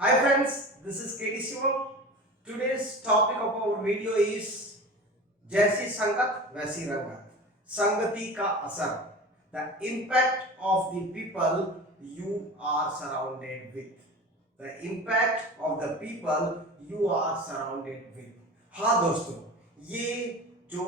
Hi friends, this is KD Shivam. Today's topic of our video is जैसी संगत वैसी रंगत, संगति का असर, the impact of the people you are surrounded with, the impact of the people you are surrounded with. हाँ दोस्तों, ये जो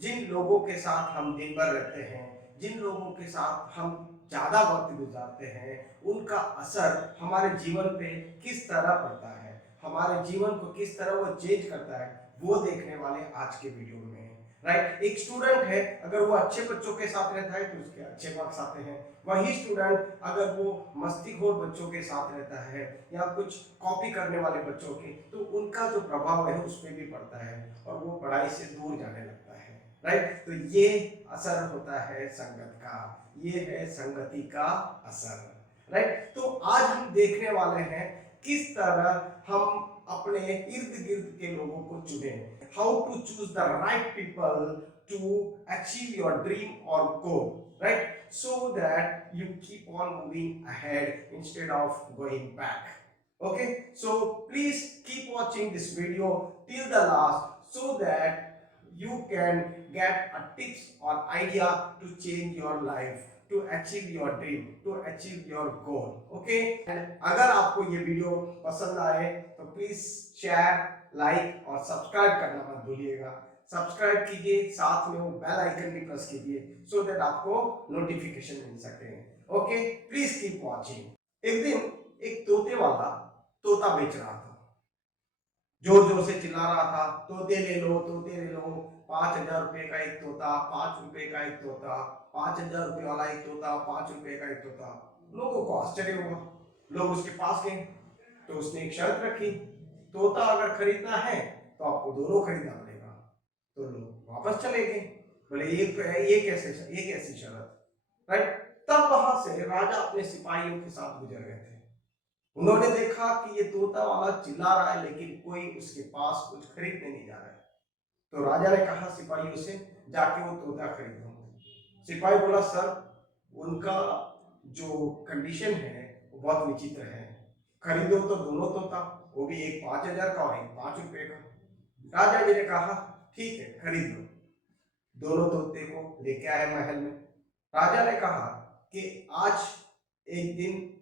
जिन लोगों के साथ हम दिन भर रहते हैं, जिन लोगों के साथ हम ज़्यादा वक्त गुजारते हैं, उनका असर हमारे जीवन पे किस तरह पड़ता है, हमारे जीवन को किस तरह वो चेंज करता है, वो देखने वाले आज के वीडियो में हैं। राइट, एक स्टूडेंट है, अगर वो अच्छे बच्चों के साथ रहता है तो उसके अच्छे मार्क्स आते हैं। वही स्टूडेंट अगर वो मस्तीखोर बच्चों के साथ रहता है या कुछ कॉपी करने वाले बच्चों के, तो उनका जो प्रभाव है उस पर भी पड़ता है और वो पढ़ाई से दूर जाने लगता है। राइट, तो ये असर होता है संगत का, ये है संगति का असर। राइट, तो आज हम देखने वाले हैं किस तरह हम अपने इर्द गिर्द के लोगों को चुने, how to choose the right people to achieve your dream और goal, right, so that you keep on moving ahead instead of going back. Okay, so please keep watching this video till the last so that you can get a tips or idea to change your life, to achieve your dream, to achieve your goal. Okay, and अगर आपको ये video पसंद आए तो please share, like और subscribe करना मत भूलिएगा। सब्सक्राइब कीजिए, साथ में वो बेल आइकन भी प्रेस कीजिए सो दैट आपको नोटिफिकेशन मिल सके। Okay, please keep watching. एक दिन एक तोते वाला तोता बेच रहा था, जोर जोर से चिल्ला रहा था, तोते ले लो, तोते ले लो, 5,000 रुपए का एक तोता, 5 रुपए का एक तोता, 5,000 रुपए वाला एक तोता, 5 रुपए का एक तोता। लोगों को आश्चर्य हुआ, लोग उसके पास गए, तो उसने एक शर्त रखी, तोता अगर खरीदना है तो आपको दोनों खरीदना पड़ेगा। तो लोग वापस चले गए, बोले ये कैसी शर्त, राइट। तब वहां से राजा अपने सिपाहियों के साथ गुजर रहे थे। उन्होंने देखा कि ये तोता वाला चिल्ला रहा है लेकिन कोई उसके पास कुछ खरीदने नहीं जा रहा है। तो राजा ने कहा सिपाहियों से, जाके वो तोता खरीदो। सिपाही बोला, सर उनका जो कंडीशन है वो बहुत विचित्र है, खरीदो तो दोनों तोता, वो भी एक 5,000 का और एक 5 रुपए का। राजा जी ने कहा ठीक है खरीद लो। दोनों तोते को लेके आए महल में। राजा ने कहा कि आज एक दिन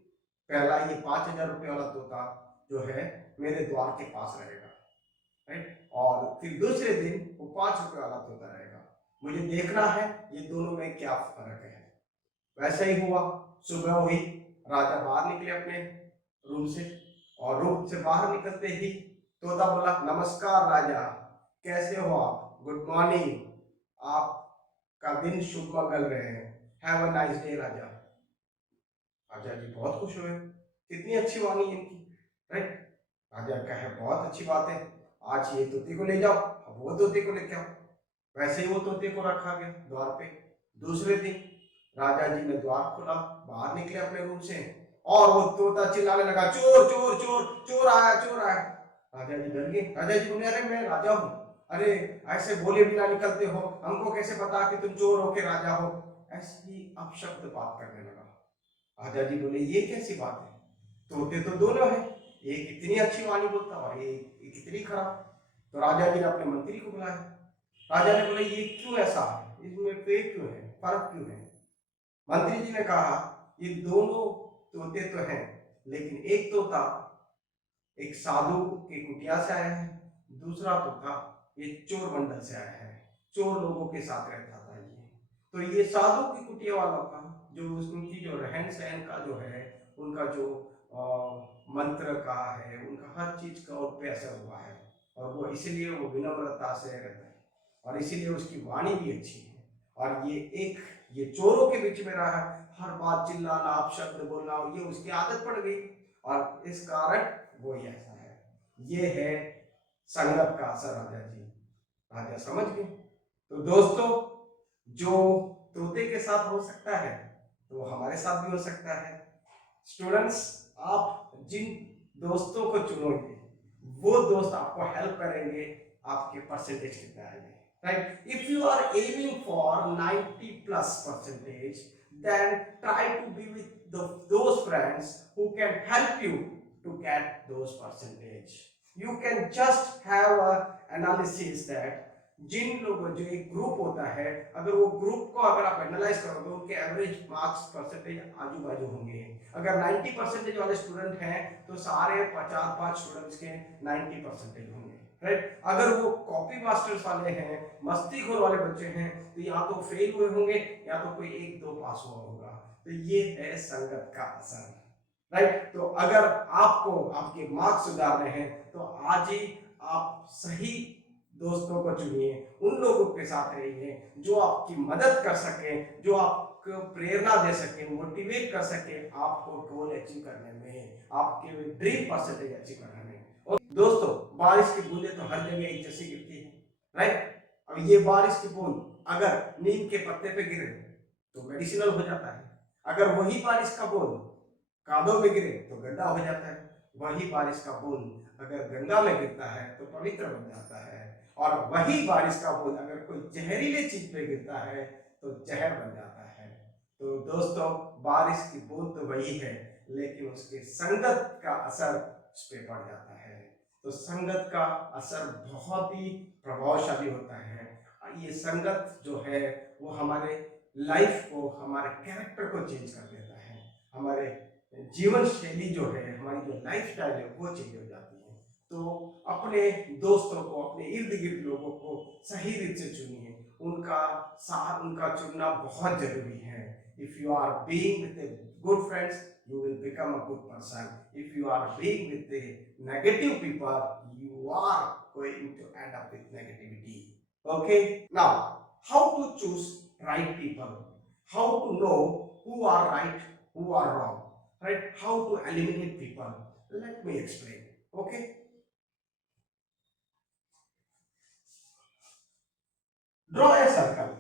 पहला ये 5,000 रुपए वाला तोता जो है मेरे द्वार के पास रहेगा, राइट, और फिर दूसरे दिन वो 5 रुपए वाला तोता रहेगा। मुझे देखना है ये दोनों में क्या फर्क है। वैसा ही हुआ, सुबह हुई, राजा बाहर निकले अपने रूम से, और रूम से बाहर निकलते ही तोता बोला, नमस्कार राजा, कैसे हो आप, गुड मॉर्निंग, आपका दिन शुभ मंगल रहे, हैव अ नाइस डे राजा। राजा जी बहुत खुश हुए, कितनी अच्छी वाणी है इनकी, राइट। राजा कहे बहुत अच्छी बात है, आज ये तोते को ले जाओ, अब वो तोते को लेके आओ। वैसे ही वो तोते को रखा गया द्वार पे। दूसरे दिन राजा जी ने द्वार खोला, बाहर निकले अपने रूम से, और वो तोता चिल्लाने लगा, चोर चोर चोर, चोर आया चोर आया। राजा जी डर गए। राजा जी बोले, अरे मैं राजा हूँ, अरे ऐसे बोले बिना निकलते हो, हमको कैसे पता कि तुम चोर हो के राजा हो। ऐसी ही अपशब्द बात करने लगा। राजा जी बोले, ये कैसी बात है, तोते तो दोनों हैं, एक इतनी अच्छी वाणी बोलता और एक इतनी खराब। तो राजा जी ने अपने मंत्री को बुलाया। राजा ने बोला, ये क्यों ऐसा है, इसमें पेड़ क्यों है, फर्क क्यों है। मंत्री जी ने कहा, ये दोनों तोते तो हैं, लेकिन एक तोता एक साधु की कुटिया से आया है, दूसरा तोता ये चोर मंडल से आया है, चोर लोगों के साथ रहता था ये। तो ये साधु की कुटिया वालों का जो उनकी जो रहन सहन का जो है, उनका जो मंत्र का है, उनका हर चीज का उन पे असर हुआ है, और वो इसीलिए वो विनम्रता से रहता है, और इसीलिए उसकी वाणी भी अच्छी है। और ये चोरों के बीच में रहा, हर बात चिल्लाना, अपशब्द बोलना, ये उसकी आदत पड़ गई, और इस कारण वो ही ऐसा है। ये है संगत का असर। राजा जी, राजा समझ गए। तो दोस्तों, जो तोते के साथ हो सकता है तो वो हमारे साथ भी हो सकता है। स्टूडेंट्स, आप जिन दोस्तों को चुनोगे वो दोस्त आपको हेल्प करेंगे आपके परसेंटेज कितने आएंगे, right. If you are aiming for 90 plus percentage, then try to be with those friends who can help you to get those percentage. You can just have a analysis that जिन लोगों जो एक group होता है, अगर वो group को अगर आप एनालाइज करोगे उनके एवरेज मार्क्स परसेंटेज आजू बाजू होंगे। अगर 90 परसेंटेज वाले स्टूडेंट हैं तो सारे 50-5 स्टूडेंट्स के 90 परसेंटेज होंगे, राइट। अगर वो कॉपी मास्टर्स वाले हैं, मस्तीखोर वाले बच्चे हैं, तो या तो फेल हुए होंगे या तो कोई 1-2 पास हुआ होगा। तो ये है संगत का असर, राइट। तो अगर आपको आपके मार्क्स सुधारने हैं तो आज ही आप सही दोस्तों को चुनिए, उन लोगों के साथ रहिए जो आपकी मदद कर सके, जो आपको प्रेरणा दे सके, मोटिवेट कर सके आपको गोल अचीव करने में, आपके ड्रीम परसेंटेज अचीव करने में। और दोस्तों, बारिश की बूंदें तो हर जगह एक जैसी गिरती है, राइट। अब ये बारिश की बूंद अगर नीम के पत्ते पे गिरे तो मेडिसिनल हो जाता है, अगर वही बारिश का बूंद कादों में गिरे तो गंदा हो जाता है, वही बारिश का बूंद अगर गंगा में गिरता है तो पवित्र बन जाता है, और वही बारिश का बूंद अगर कोई जहरीले चीज पे गिरता है तो जहर बन जाता है। तो दोस्तों, बारिश की बूंद तो वही है, लेकिन उसके संगत का असर उस पर पड़ जाता है। तो संगत का असर बहुत ही प्रभावशाली होता है। ये संगत जो है वो हमारे लाइफ को, हमारे कैरेक्टर को चेंज कर देता है, हमारे जीवन शैली जो है, हमारी जो लाइफ स्टाइल है वो चेंज हो जाती है। तो अपने दोस्तों को, अपने इर्द गिर्द लोगों को सही रीत से चुनिए, उनका साथ उनका चुनना बहुत जरूरी है। If you are being with good friends you will become a good person. If you are being with the negative people, you are going to end up with negativity. Okay, now how to choose right people, how to know who are right, who are wrong, right? How to eliminate people, let me explain. Okay, draw a circle,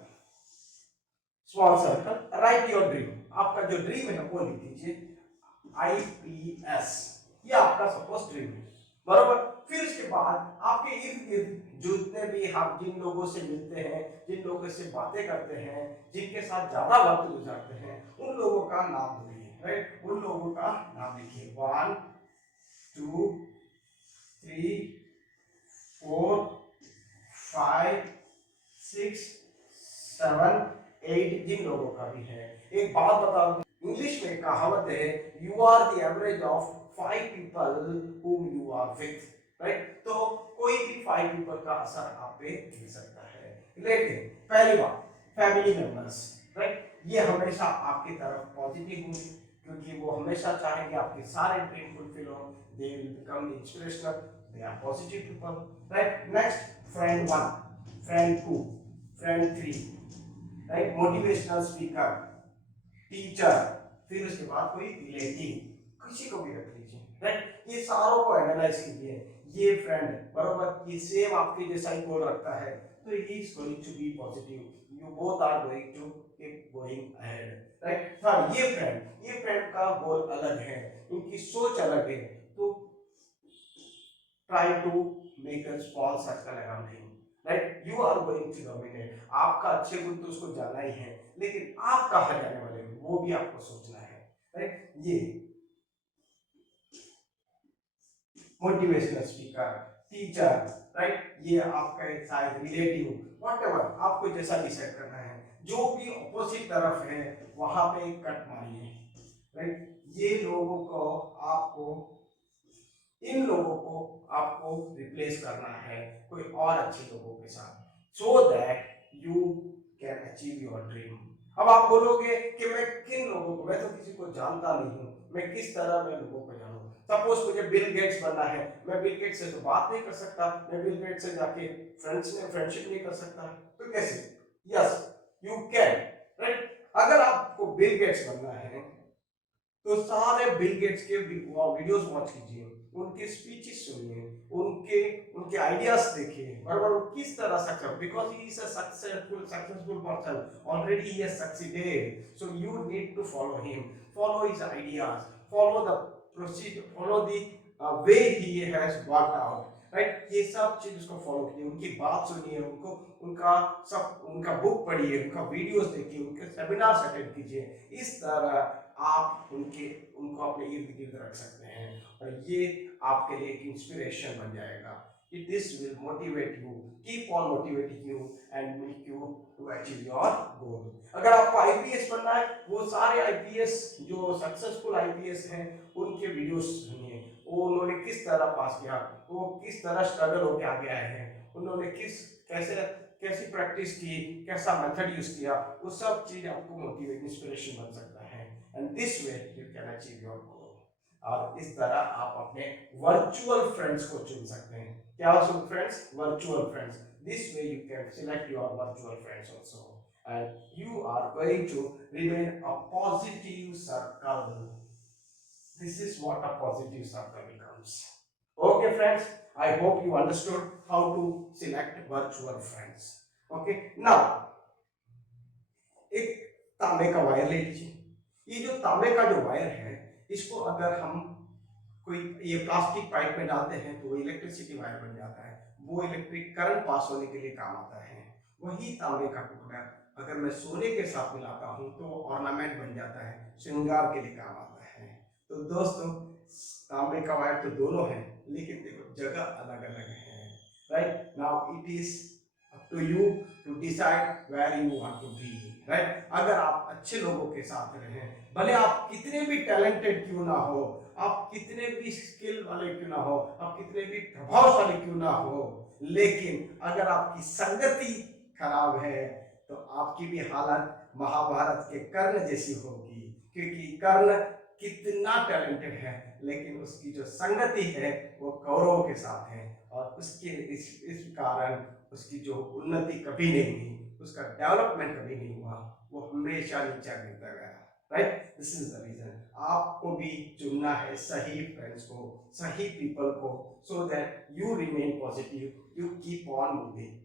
small circle, write your dream. आपका जो dream है वो लिख दीजिए IPS, ये आपका suppose dream है, बरोबर। फिर उसके बाद आपके इर्द गिर्द जितने भी आप जिन लोगों से मिलते हैं, जिन लोगों से बातें करते हैं, जिनके साथ ज्यादा वक्त गुजारते हैं, उन लोगों का नाम लिखिए, राइट। उन लोगों का नाम लिखिए 1 2 3 4 5 6 7 8, जिन लोगों का भी है। एक बात बताओ, इंग्लिश में कहावत है, you are the average of 5 people whom you are with, right. तो कोई भी 5 पीपल का असर आप पे मिल सकता है। लेकिन पहली बात, फैमिली मेंबर्स, राइट, ये हमेशा आपकी तरफ पॉजिटिव होंगे, क्योंकि वो हमेशा चाहेंगे आपके सारे ड्रीम फुलफिल हो, they will become the inspirational, they are positive people, right. Next, friend 1, friend 2, friend 3, right, motivational speaker, teacher, फिर उसके बाद कोई रिलेटिव, किसी को भी रख लीजिए, राइट। ये सारों को एनालाइज कीजिए, ये फ्रेंड बराबर ये सेम आपके जैसा ही गोल रखता है, तो he is going to be positive, you both are going to keep going ahead, right. हाँ, ये फ्रेंड का गोल अलग है, इनकी सोच अलग है, तो try to make a small circle around him, right. You are going to dominate, आपका अच्छे गुण तो उसको जाना ही है, लेकिन आप कहाँ जाने वाले हो वो भी आपको सोचना है, राइट। ये मोटिवेशनल स्पीकर, टीचर, राइट, ये आपका एक शायद रिलेटिव, व्हाटएवर आपको जैसा डिसाइड करना है, जो भी अपोजिट तरफ है वहां पे कट मारिए, राइट। ये लोगों को आपको, इन लोगों को आपको रिप्लेस करना है कोई और अच्छे लोगों के साथ, सो that you can achieve your dream. अब आप बोलोगे कि मैं किन लोगों को, मैं तो किसी को जानता नहीं हूं, मैं किस तरह मैं लोगों को जानूं। सपोज मुझे बिल गेट्स बनना है, मैं बिल गेट्स से तो बात नहीं कर सकता, मैं बिल गेट्स से जाके फ्रेंडशिप नहीं कर सकता, तो कैसे? Yes, you can, right. अगर आपको बिल गेट्स बनना है तो सारे बिल गेट्स के वीडियोस वॉच कीजिए, उनके स्पीचेस सुनिए, उनके उनके आइडियाज देखिए, और किस तरह success, because he is a successful person, already he has succeeded, so you need to follow him, follow his ideas, follow the procedure, follow the way he has worked out, right. ये सब चीज उसको follow कीजिए, उनकी बात सुनिए, उनका book पढ़िए, उनका वीडियोस देखिए, उनके सेमिनार्स अटेंड कीजिए। इस तरह आप उनको अपने इर्द गिर्द रख सकते हैं और ये आपके लिए एक इंस्पिरेशन बन जाएगा। This will motivate you, keep on motivating you and make you to achieve your goal. अगर आपको आईपीएस बनना है, वो सारे आईपीएस जो सक्सेसफुल आईपीएस हैं उनके वीडियोस सुनिए, वो उन्होंने किस तरह पास किया, वो किस तरह स्ट्रगल होके आगे आए हैं, उन्होंने कैसी प्रैक्टिस की, कैसा मेथड यूज किया, वो सब चीज आपको मोटिवेट इंस्पिरेशन बन सकता है। And this way you can achieve your goal. और इस तरह आप अपने वर्चुअल फ्रेंड्स को चुन सकते हैं। क्या friends? Virtual friends. This way you can select your virtual friends also and you are going to remain a positive circle. This is what a positive circle becomes. Okay friends, I hope you understood how to select virtual friends. Okay, now एक तांबे का wire ले लीजिए। ये जो तांबे का जो वायर है, इसको अगर हम कोई ये प्लास्टिक पाइप में डालते हैं तो वो इलेक्ट्रिसिटी वायर बन जाता है, वो इलेक्ट्रिक करंट पास होने के लिए काम आता है। वही तांबे का टुकड़ा अगर मैं सोने के साथ मिलाता हूँ तो ऑर्नामेंट बन जाता है, श्रृंगार के लिए काम आता है। तो दोस्तों, तांबे का वायर तो दोनों है, लेकिन देखो जगह अलग अलग है। Right now it is up to you to decide where you want to be. Right, अगर आप अच्छे लोगों के साथ रहें, भले आप कितने भी टैलेंटेड क्यों ना हो, आप कितने भी स्किल वाले क्यों ना हो, आप कितने भी प्रभावशाली क्यों ना हो, लेकिन अगर आपकी संगति खराब है तो आपकी भी हालत महाभारत के कर्ण जैसी होगी। क्योंकि कर्ण कितना टैलेंटेड है, लेकिन उसकी जो संगति है वो कौरवों के साथ है, और उसके इस कारण उसकी जो उन्नति कभी नहीं हुई, उसका डेवलपमेंट कभी नहीं हुआ, वो हमेशा नीचा गिरता गया। Right, this is the reason. आपको भी चुनना है सही फ्रेंड्स को, सही पीपल को, सो that you remain positive, you keep on moving.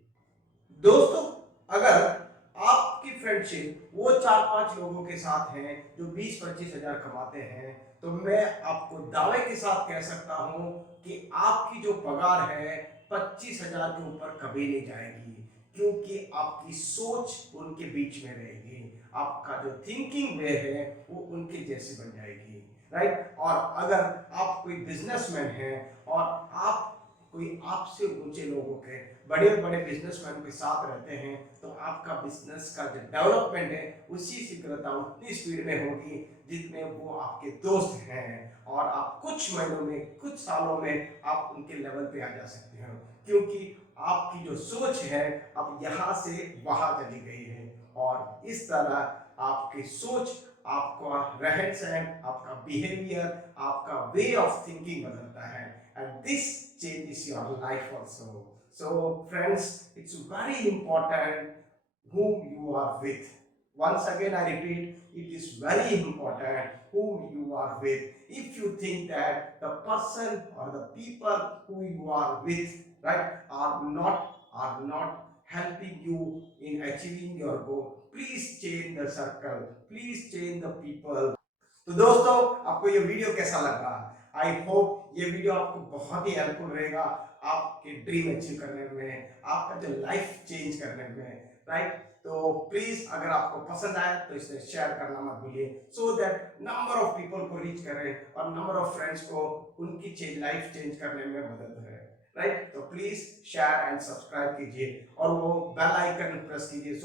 दोस्तों, अगर आपकी फ्रेंडशिप वो 4-5 लोगों के साथ है जो 20-25 हजार कमाते हैं, तो मैं आपको दावे के साथ कह सकता हूं कि आपकी जो पगार है 25,000 के ऊपर कभी नहीं जाएगी, क्योंकि आपकी सोच उनके बीच में रहेगी, आपका जो थिंकिंग वे है वो उनके जैसे बन जाएगी। राइट, और अगर आप कोई बिजनेसमैन हैं और आप कोई आपसे ऊंचे लोगों के बड़े बड़े बिजनेसमैन के साथ रहते हैं, तो आपका बिजनेस का जो डेवलपमेंट है उसी शीघ्रता उतनी स्पीड में होगी जितने वो आपके दोस्त हैं, और आप कुछ महीनों में, कुछ सालों में आप उनके लेवल पे आ जा सकते हैं, क्योंकि आपकी जो सोच है अब यहाँ से वहां चली गई है। और इस तरह आपकी सोच, आपका रहन सहन, आपका बिहेवियर, आपका वे ऑफ थिंकिंग बदलता है, and this changes your life also. So friends, it's very important whom you are with. Once again I repeat, it is very important whom you are with. If you think that the person or the people who you are with, right, are not helping you in achieving your goal, please change the circle, please change the people. तो दोस्तों, आपको ये video कैसा लगा? I hope ये video आपको बहुत ही helpful रहेगा आपके ड्रीम अचीव करने में, आपका जो लाइफ चेंज करने में। राइट, तो प्लीज अगर आपको पसंद आया तो इसे शेयर करना मत भूलिए, so that number of people को रीच करें और नंबर ऑफ फ्रेंड्स को उनकी लाइफ चेंज करने में मदद है। राइट, तो प्लीज शेयर एंड सब्सक्राइब कीजिए और वो बेल आइकन प्रेस कीजिए,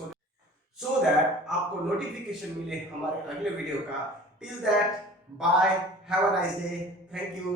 सो दैट आपको नोटिफिकेशन मिले हमारे अगले वीडियो का। Till that, bye, have a nice day, thank you.